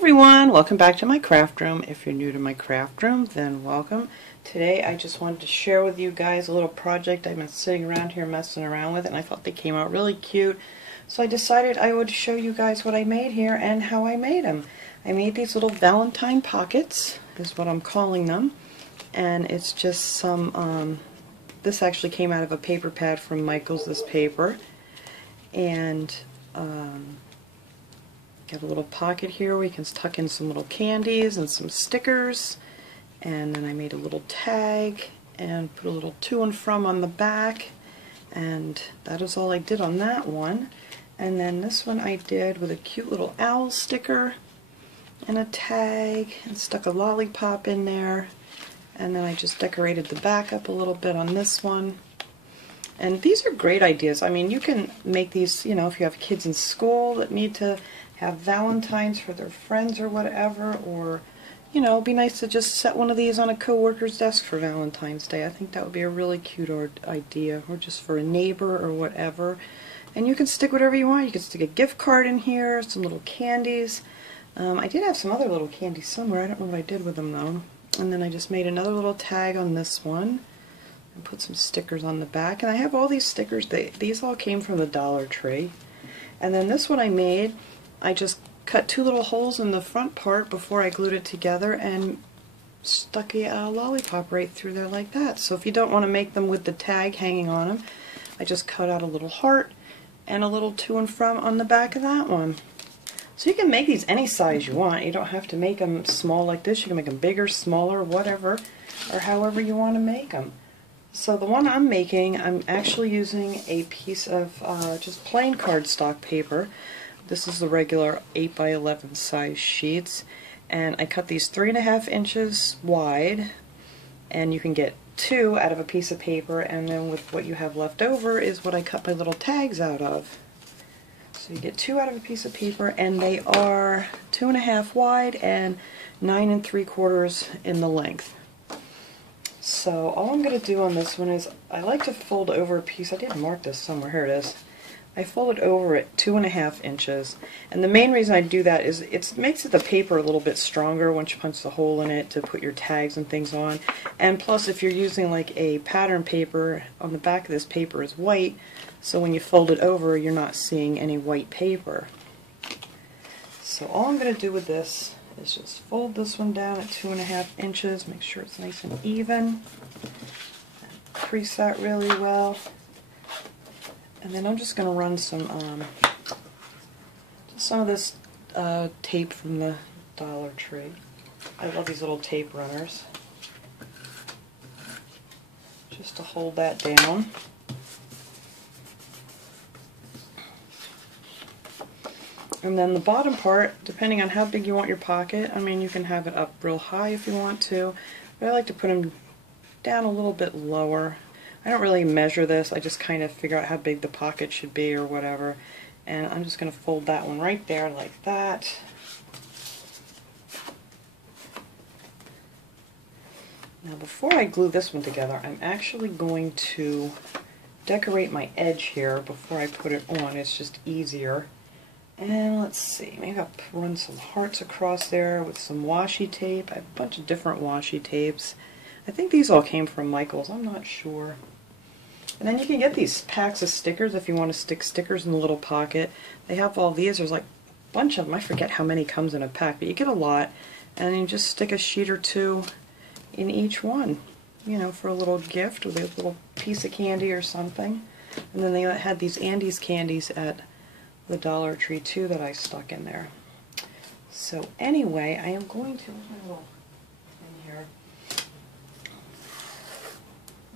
everyone, welcome back to my craft room. If you're new to my craft room, then welcome. Today I just wanted to share with you guys a little project I've been sitting around here messing around with, and I thought they came out really cute. So I decided I would show you guys what I made here and how I made them. I made these little Valentine pockets, is what I'm calling them. And it's just some, this actually came out of a paper pad from Michael's, this paper. And got a little pocket here where you can tuck in some little candies and some stickers. And then I made a little tag and put a little to and from on the back. And that is all I did on that one. And then this one I did with a cute little owl sticker and a tag and stuck a lollipop in there. And then I just decorated the back up a little bit on this one. And these are great ideas. I mean, you can make these, you know, if you have kids in school that need to have Valentines for their friends or whatever, or, you know, it'd be nice to just set one of these on a co-worker's desk for Valentine's Day. I think that would be a really cute idea, or just for a neighbor or whatever. And you can stick whatever you want. You can stick a gift card in here, some little candies. I did have some other little candies somewhere. I don't know what I did with them though. And then I just made another little tag on this one and put some stickers on the back. And I have all these stickers. These all came from the Dollar Tree. And then this one I made, I just cut two little holes in the front part before I glued it together and stuck a lollipop right through there like that. So if you don't want to make them with the tag hanging on them, I just cut out a little heart and a little to and from on the back of that one. So you can make these any size you want. You don't have to make them small like this. You can make them bigger, smaller, whatever, or however you want to make them. So the one I'm making, I'm actually using a piece of just plain cardstock paper. This is the regular 8 by 11 size sheets, and I cut these 3.5 inches wide, and you can get 2 out of a piece of paper, and then with what you have left over is what I cut my little tags out of. So you get 2 out of a piece of paper, and they are 2.5 wide and 9 3/4 in the length. So all I'm going to do on this one is I like to fold over a piece. I didn't mark this somewhere. Here it is. I fold it over at 2.5 inches, and the main reason I do that is it makes the paper a little bit stronger once you punch the hole in it to put your tags and things on. And plus, if you're using like a pattern paper, on the back of this paper is white, so when you fold it over you're not seeing any white paper. So all I'm going to do with this is just fold this one down at 2.5 inches, make sure it's nice and even, crease that really well. And then I'm just going to run some of this tape from the Dollar Tree. I love these little tape runners. Just to hold that down. And then the bottom part, depending on how big you want your pocket, I mean, you can have it up real high if you want to, but I like to put them down a little bit lower. I don't really measure this, I just kind of figure out how big the pocket should be or whatever. And I'm just going to fold that one right there like that. Now before I glue this one together, I'm actually going to decorate my edge here before I put it on. It's just easier. And let's see, maybe I'll run some hearts across there with some washi tape. I have a bunch of different washi tapes. I think these all came from Michael's, I'm not sure. And then you can get these packs of stickers if you want to stick stickers in the little pocket. They have all these, there's like a bunch of them. I forget how many comes in a pack, but you get a lot. And then you just stick a sheet or two in each one, you know, for a little gift or a little piece of candy or something. And then they had these Andes candies at the Dollar Tree too that I stuck in there. So anyway, I am going to, where's my little thing here?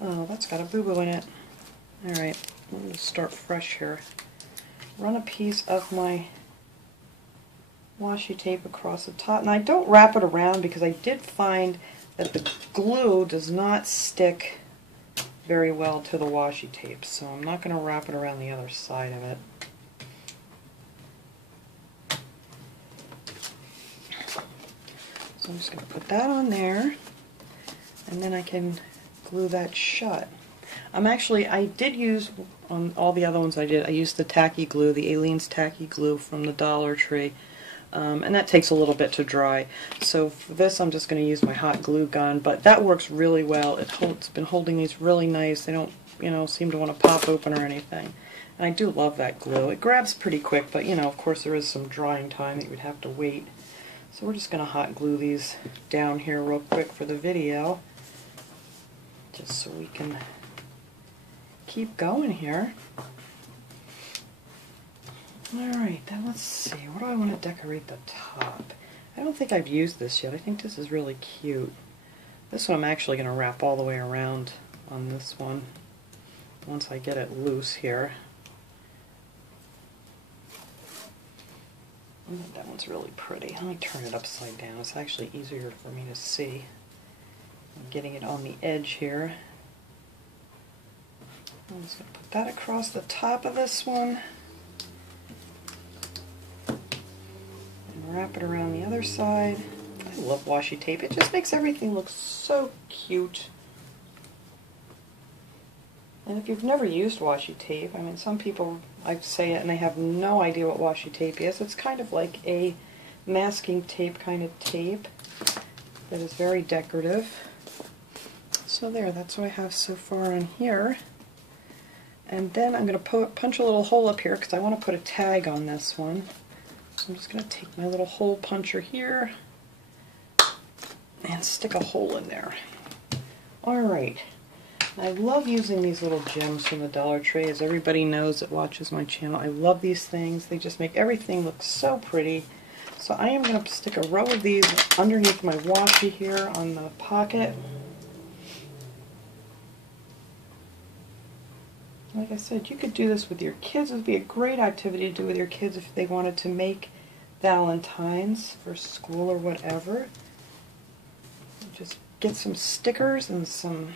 Oh, that's got a boo-boo in it. Alright, I'm going to start fresh here. Run a piece of my washi tape across the top. And I don't wrap it around because I did find that the glue does not stick very well to the washi tape. So I'm not going to wrap it around the other side of it. So I'm just going to put that on there, and then I can glue that shut. I did use, on all the other ones I used the tacky glue, the Aleene's tacky glue from the Dollar Tree. and that takes a little bit to dry. So for this I'm just going to use my hot glue gun, but that works really well. It's been holding these really nice. They don't, you know, seem to want to pop open or anything. And I do love that glue. It grabs pretty quick, but you know, of course there is some drying time that you would have to wait. So we're just going to hot glue these down here real quick for the video, just so we can keep going here. Alright, then let's see, what do I want to decorate the top? I don't think I've used this yet. I think this is really cute. This one I'm actually going to wrap all the way around on this one once I get it loose here. That one's really pretty. Let me turn it upside down. It's actually easier for me to see. I'm getting it on the edge here. I'm just going to put that across the top of this one. And wrap it around the other side. I love washi tape. It just makes everything look so cute. And if you've never used washi tape, I mean, some people, I say it and they have no idea what washi tape is. It's kind of like a masking tape kind of tape that is very decorative. So there, that's what I have so far on here. And then I'm going to punch a little hole up here because I want to put a tag on this one. So I'm just going to take my little hole puncher here and stick a hole in there. Alright. I love using these little gems from the Dollar Tree. As everybody knows that watches my channel, I love these things. They just make everything look so pretty. So I am going to stick a row of these underneath my washi here on the pocket. Like I said, you could do this with your kids. It would be a great activity to do with your kids if they wanted to make Valentines for school or whatever. Just get some stickers and some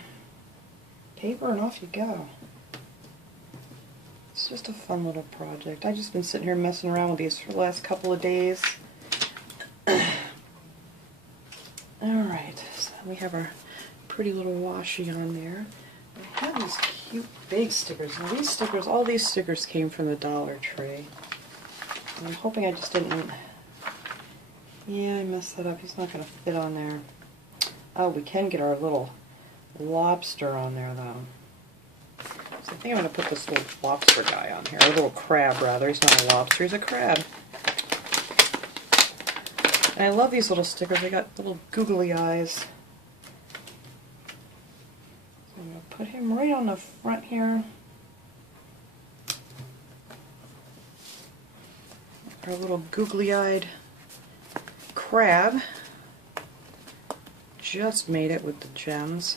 paper and off you go. It's just a fun little project. I've just been sitting here messing around with these for the last couple of days. Alright, so we have our pretty little washi on there. I have these cute big stickers. Now these stickers, all these stickers came from the Dollar Tree. And I'm hoping I just didn't... Yeah, I messed that up. He's not going to fit on there. Oh, we can get our little lobster on there though. So I think I'm going to put this little lobster guy on here. A little crab rather. He's not a lobster, he's a crab. And I love these little stickers. They got little googly eyes. So I'm going to put him right on the front here. Our little googly eyed crab. Just made it with the gems.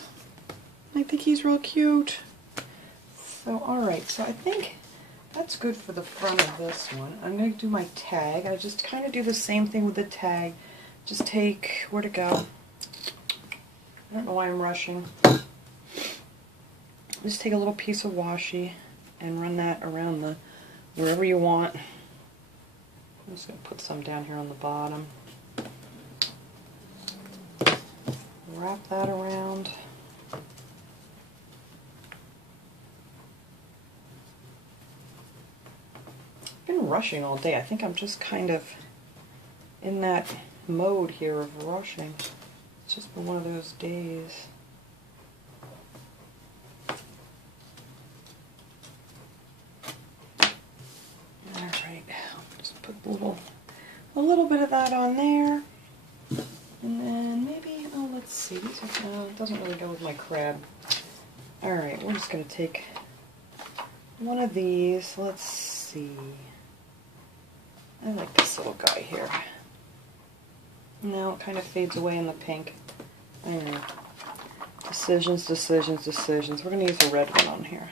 I think he's real cute. So, alright, so I think that's good for the front of this one. I'm going to do my tag. I just kind of do the same thing with the tag. Just take, where to go? I don't know why I'm rushing. Just take a little piece of washi and run that around the, wherever you want. I'm just going to put some down here on the bottom. Wrap that around. I've been rushing all day. I think I'm just kind of in that mode here of rushing. It's just been one of those days. Alright, just put a little bit of that on there. And then maybe, oh, let's see, these are, it doesn't really go with my crab. Alright, we're just going to take one of these. Let's see. I like this little guy here. Now it kind of fades away in the pink. I don't know. Decisions, decisions, decisions. We're going to use a red one on here.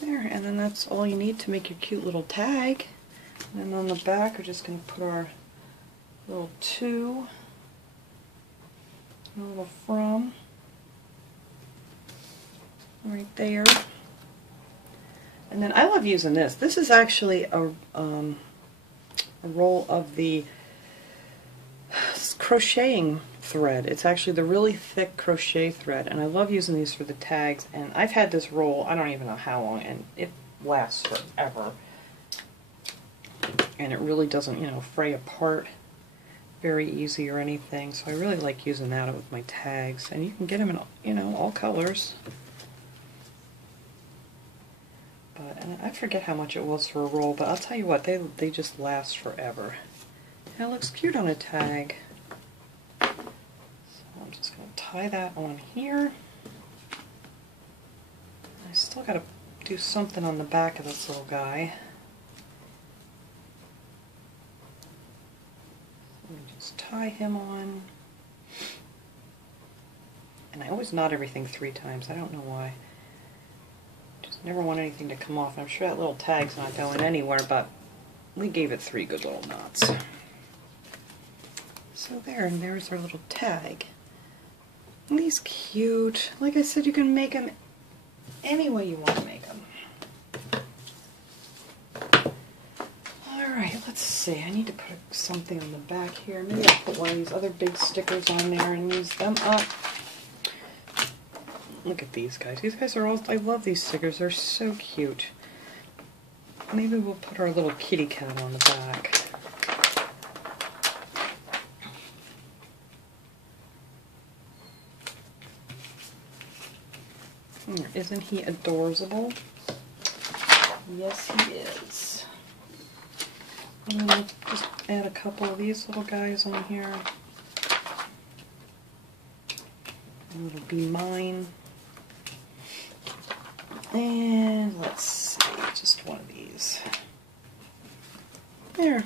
There, and then that's all you need to make your cute little tag. And then on the back, we're just going to put our little to, a little from, right there. And then I love using this. This is actually a roll of the crocheting thread. It's actually the really thick crochet thread, and I love using these for the tags. And I've had this roll, I don't even know how long, and it lasts forever. and it really doesn't, you know, fray apart very easy or anything. So I really like using that with my tags, and you can get them in, you know, all colors. But and I forget how much it was for a roll, but I'll tell you what, they just last forever. And it looks cute on a tag. So I'm just going to tie that on here. I still got to do something on the back of this little guy. Let me just tie him on. And I always knot everything 3 times. I don't know why. Just never want anything to come off. I'm sure that little tag's not going anywhere, but we gave it 3 good little knots. So there, and there's our little tag. And he's cute. Like I said, you can make him any way you want to make them. Alright, let's see. I need to put something on the back here. Maybe I'll put one of these other big stickers on there and use them up. Look at these guys. These guys are all... I love these stickers. They're so cute. Maybe we'll put our little kitty cat on the back. Isn't he adorable? Yes, he is. I'm going to just add a couple of these little guys on here. And it'll be mine. And let's see, just one of these. There.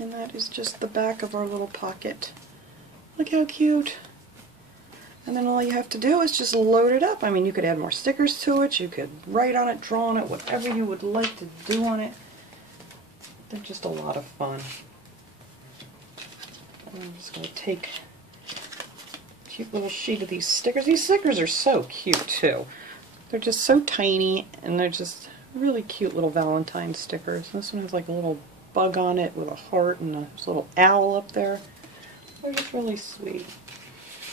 And that is just the back of our little pocket. Look how cute. And then all you have to do is just load it up. I mean, you could add more stickers to it, you could write on it, draw on it, whatever you would like to do on it. They're just a lot of fun. And I'm just going to take a cute little sheet of these stickers. These stickers are so cute too. They're just so tiny, and they're just really cute little Valentine stickers. This one has like a little bug on it with a heart and a little owl up there. They're just really sweet.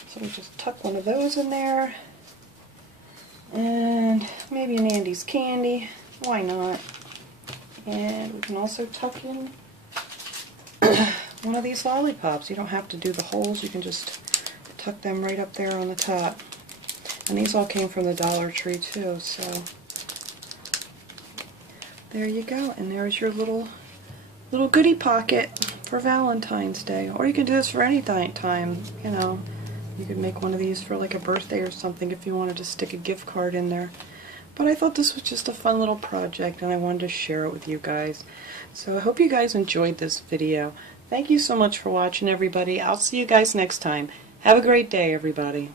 So we just tuck one of those in there, and maybe an Andy's candy, why not? And we can also tuck in one of these lollipops. You don't have to do the holes, you can just tuck them right up there on the top. And these all came from the Dollar Tree too, so there you go. And there's your little goodie pocket for Valentine's Day. Or you can do this for any time, you know. You could make one of these for like a birthday or something if you wanted to stick a gift card in there. But I thought this was just a fun little project and I wanted to share it with you guys. So I hope you guys enjoyed this video. Thank you so much for watching, everybody. I'll see you guys next time. Have a great day, everybody.